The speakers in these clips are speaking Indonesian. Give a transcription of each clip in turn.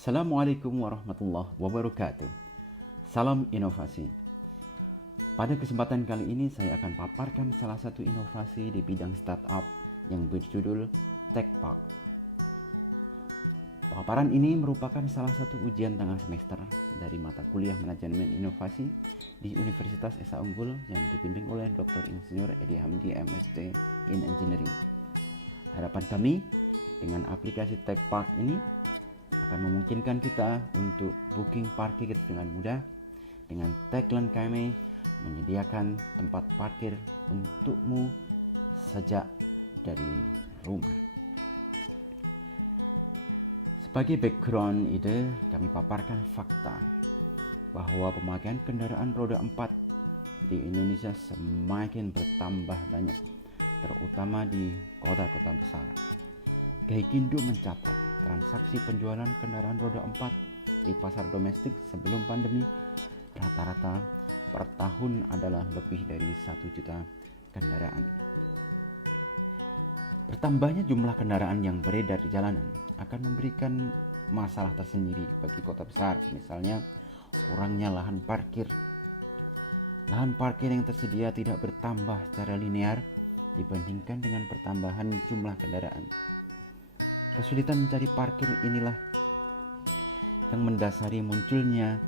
Assalamualaikum warahmatullahi wabarakatuh. Salam inovasi. Pada kesempatan kali ini saya akan paparkan salah satu inovasi di bidang startup yang berjudul TechPark. Paparan ini merupakan salah satu ujian tengah semester dari mata kuliah manajemen inovasi di Universitas Esa Unggul yang dibimbing oleh Dr. Insinyur Edi Hamdi MSc in Engineering. Harapan kami dengan aplikasi TechPark ini akan memungkinkan kita untuk booking parkir dengan mudah. Dengan tagline kami, menyediakan tempat parkir untukmu sejak dari rumah. Sebagai background ide, kami paparkan fakta bahwa pemakaian kendaraan roda 4 di Indonesia semakin bertambah banyak, terutama di kota-kota besar. Gaikindo mencatat transaksi penjualan kendaraan roda 4 di pasar domestik sebelum pandemi rata-rata per tahun adalah lebih dari 1 juta kendaraan. Bertambahnya jumlah kendaraan yang beredar di jalanan akan memberikan masalah tersendiri bagi kota besar, misalnya kurangnya lahan parkir. Lahan parkir yang tersedia tidak bertambah secara linear dibandingkan dengan pertambahan jumlah kendaraan. Kesulitan mencari parkir inilah yang mendasari munculnya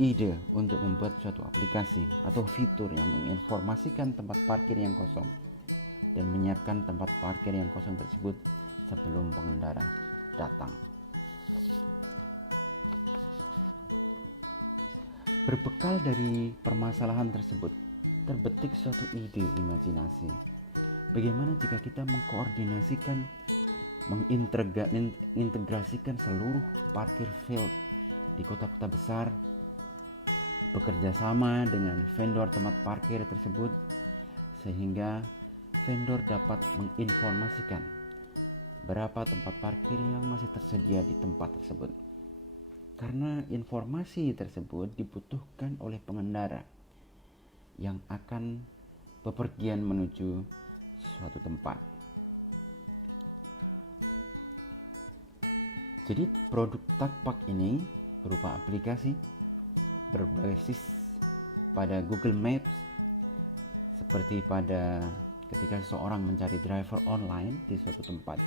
ide untuk membuat suatu aplikasi atau fitur yang menginformasikan tempat parkir yang kosong dan menyiapkan tempat parkir yang kosong tersebut sebelum pengendara datang. Berbekal dari permasalahan tersebut, terbetik suatu ide imajinasi. Bagaimana jika kita mengkoordinasikan, mengintegrasikan seluruh parkir field di kota-kota besar, bekerja sama dengan vendor tempat parkir tersebut, sehingga vendor dapat menginformasikan berapa tempat parkir yang masih tersedia di tempat tersebut. Karena informasi tersebut dibutuhkan oleh pengendara yang akan bepergian menuju suatu tempat. Jadi produk TechPark ini berupa aplikasi berbasis pada Google Maps, seperti pada ketika seseorang mencari driver online di suatu tempat.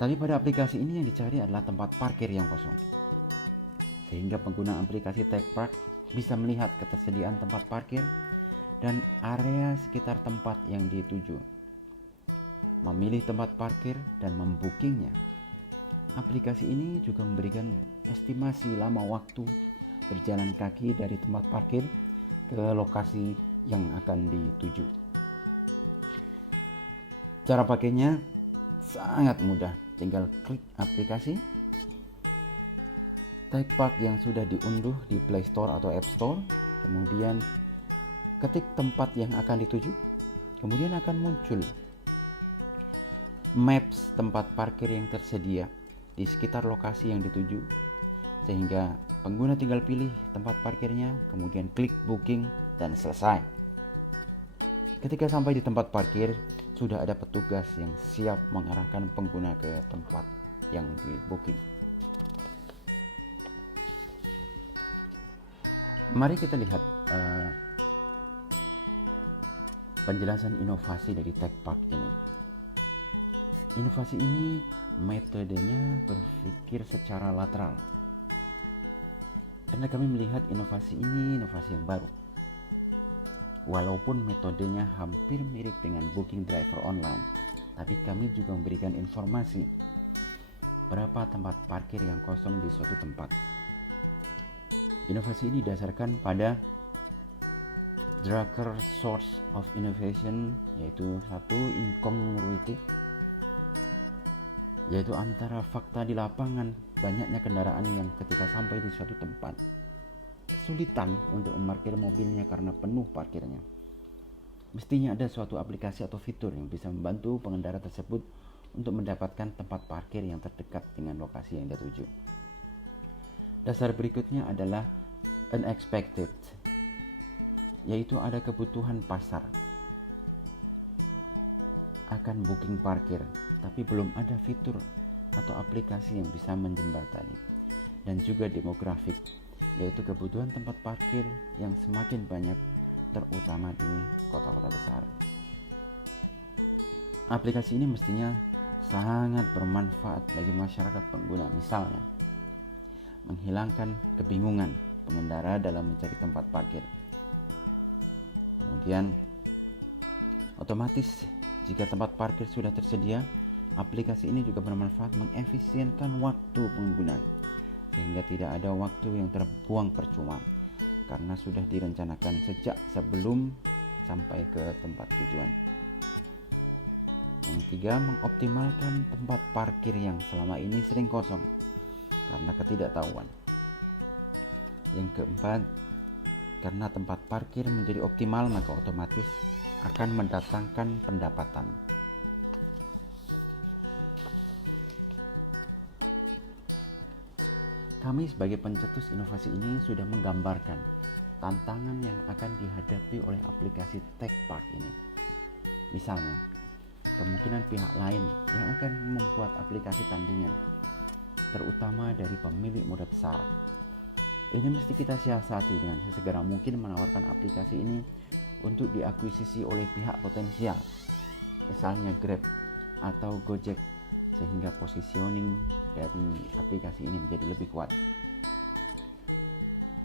Tapi pada aplikasi ini yang dicari adalah tempat parkir yang kosong, sehingga pengguna aplikasi TechPark bisa melihat ketersediaan tempat parkir dan area sekitar tempat yang dituju, memilih tempat parkir dan membukingnya. Aplikasi ini juga memberikan estimasi lama waktu berjalan kaki dari tempat parkir ke lokasi yang akan dituju. Cara pakainya sangat mudah, tinggal klik aplikasi TechPark yang sudah diunduh di Play Store atau App Store, kemudian ketik tempat yang akan dituju, kemudian akan muncul maps tempat parkir yang tersedia di sekitar lokasi yang dituju, sehingga pengguna tinggal pilih tempat parkirnya, kemudian klik booking dan selesai. Ketika sampai di tempat parkir, sudah ada petugas yang siap mengarahkan pengguna ke tempat yang di booking. Mari kita lihat penjelasan inovasi dari TechPark ini. Inovasi ini metodenya berpikir secara lateral, karena kami melihat inovasi ini inovasi yang baru. Walaupun metodenya hampir mirip dengan booking driver online, tapi kami juga memberikan informasi berapa tempat parkir yang kosong di suatu tempat. Inovasi ini didasarkan pada Drucker Source of Innovation, yaitu satu incongruity, yaitu antara fakta di lapangan, banyaknya kendaraan yang ketika sampai di suatu tempat kesulitan untuk memarkir mobilnya karena penuh parkirnya. Mestinya ada suatu aplikasi atau fitur yang bisa membantu pengendara tersebut untuk mendapatkan tempat parkir yang terdekat dengan lokasi yang dituju. Dasar berikutnya adalah unexpected, yaitu ada kebutuhan pasar akan booking parkir, tapi belum ada fitur atau aplikasi yang bisa menjembatani, dan juga demografik, yaitu kebutuhan tempat parkir yang semakin banyak, terutama di kota-kota besar. Aplikasi ini mestinya sangat bermanfaat bagi masyarakat pengguna, misalnya menghilangkan kebingungan pengendara dalam mencari tempat parkir. Kemudian otomatis jika tempat parkir sudah tersedia, aplikasi ini juga bermanfaat mengefisienkan waktu pengguna, sehingga tidak ada waktu yang terbuang percuma karena sudah direncanakan sejak sebelum sampai ke tempat tujuan. Yang ketiga, mengoptimalkan tempat parkir yang selama ini sering kosong karena ketidaktahuan. Yang keempat, karena tempat parkir menjadi optimal, maka otomatis akan mendatangkan pendapatan. Kami sebagai pencetus inovasi ini sudah menggambarkan tantangan yang akan dihadapi oleh aplikasi TechPark ini. Misalnya, kemungkinan pihak lain yang akan membuat aplikasi tandingan, terutama dari pemilik modal besar. Ini mesti kita siasati dengan sesegera mungkin menawarkan aplikasi ini untuk diakuisisi oleh pihak potensial, misalnya Grab atau Gojek, sehingga positioning dari aplikasi ini menjadi lebih kuat.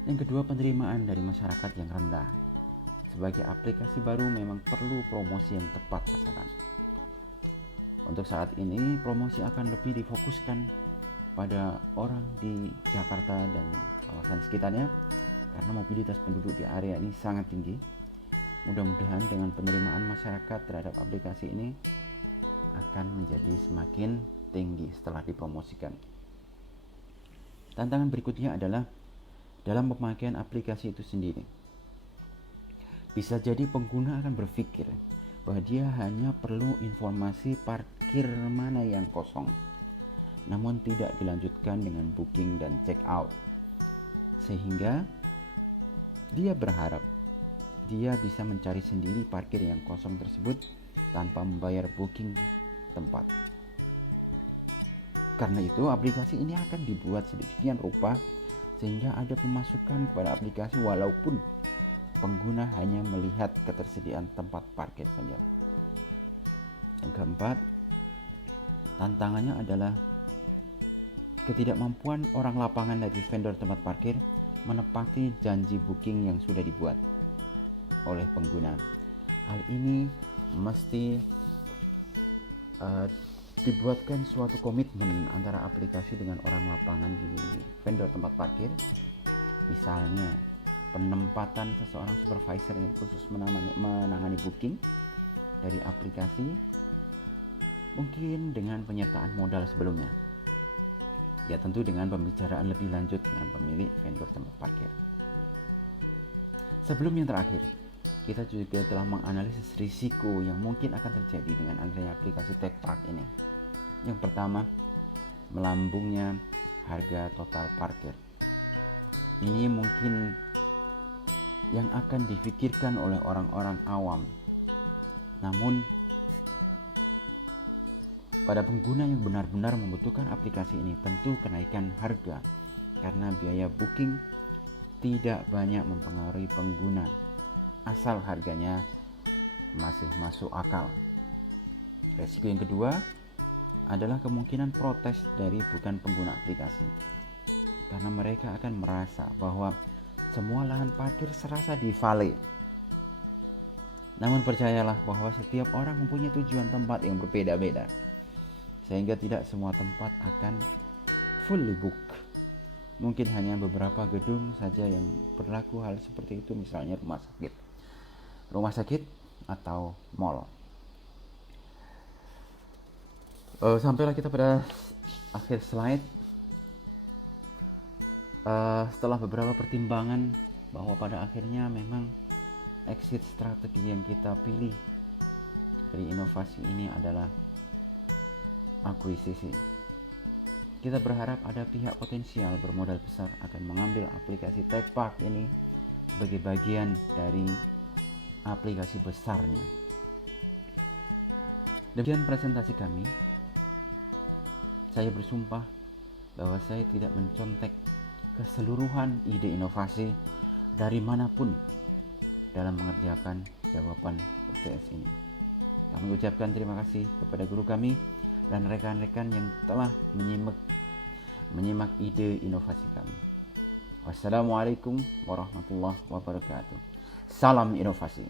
Yang kedua, penerimaan dari masyarakat yang rendah. Sebagai aplikasi baru memang perlu promosi yang tepat sasaran. Untuk saat ini, promosi akan lebih difokuskan pada orang di Jakarta dan kawasan sekitarnya karena mobilitas penduduk di area ini sangat tinggi. Mudah-mudahan dengan penerimaan masyarakat terhadap aplikasi ini akan menjadi semakin tinggi setelah dipromosikan. Tantangan berikutnya adalah dalam pemakaian aplikasi itu sendiri. Bisa jadi pengguna akan berpikir bahwa dia hanya perlu informasi parkir mana yang kosong, namun tidak dilanjutkan dengan booking dan check out, sehingga dia berharap dia bisa mencari sendiri parkir yang kosong tersebut tanpa membayar booking tempat. Karena itu aplikasi ini akan dibuat sedemikian rupa sehingga ada pemasukan kepada aplikasi walaupun pengguna hanya melihat ketersediaan tempat parkir saja. Yang keempat, tantangannya adalah ketidakmampuan orang lapangan dari vendor tempat parkir menepati janji booking yang sudah dibuat oleh pengguna. Hal ini mesti dibuatkan suatu komitmen antara aplikasi dengan orang lapangan di vendor tempat parkir, misalnya penempatan seseorang supervisor yang khusus menangani booking dari aplikasi, mungkin dengan penyertaan modal sebelumnya. Ya, tentu dengan pembicaraan lebih lanjut dengan pemilik vendor tempat parkir. Sebelum yang terakhir, kita juga telah menganalisis risiko yang mungkin akan terjadi dengan adanya aplikasi TechPark ini. Yang pertama, melambungnya harga total parkir. Ini mungkin yang akan difikirkan oleh orang-orang awam. Namun, pada pengguna yang benar-benar membutuhkan aplikasi ini, tentu kenaikan harga karena biaya booking tidak banyak mempengaruhi pengguna, asal harganya masih masuk akal. Resiko yang kedua adalah kemungkinan protes dari bukan pengguna aplikasi, karena mereka akan merasa bahwa semua lahan parkir serasa di valet. Namun percayalah bahwa setiap orang mempunyai tujuan tempat yang berbeda-beda, sehingga tidak semua tempat akan fully book. Mungkin hanya beberapa gedung saja yang berlaku hal seperti itu, misalnya rumah sakit atau mall. Sampailah kita pada akhir slide. Setelah beberapa pertimbangan bahwa pada akhirnya memang exit strategi yang kita pilih dari inovasi ini adalah akuisisi. Kita berharap ada pihak potensial bermodal besar akan mengambil aplikasi TechPark ini sebagai bagian dari aplikasi besarnya. Demikian presentasi kami. saya bersumpah bahwa saya tidak mencontek keseluruhan ide inovasi dari manapun dalam mengerjakan jawaban UTS ini. Kami ucapkan terima kasih kepada guru kami dan rekan-rekan yang telah menyimak ide inovasi kami. Wassalamualaikum warahmatullahi wabarakatuh. Salam inovasi.